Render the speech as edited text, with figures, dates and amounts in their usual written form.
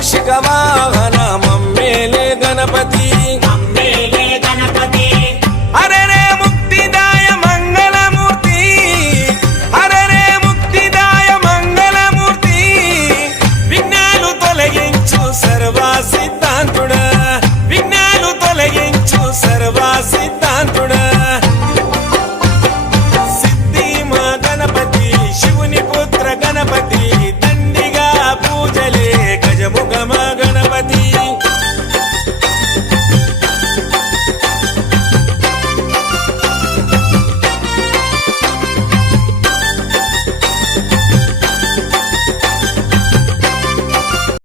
మూషిక వాహన మమ్మేలే గణపతి హరే రే ముక్తిదాయ మంగళమూర్తి హరే రే ముక్తిదాయ మంగళమూర్తి విఘ్నాలు తొలగించు సర్వసిద్ధ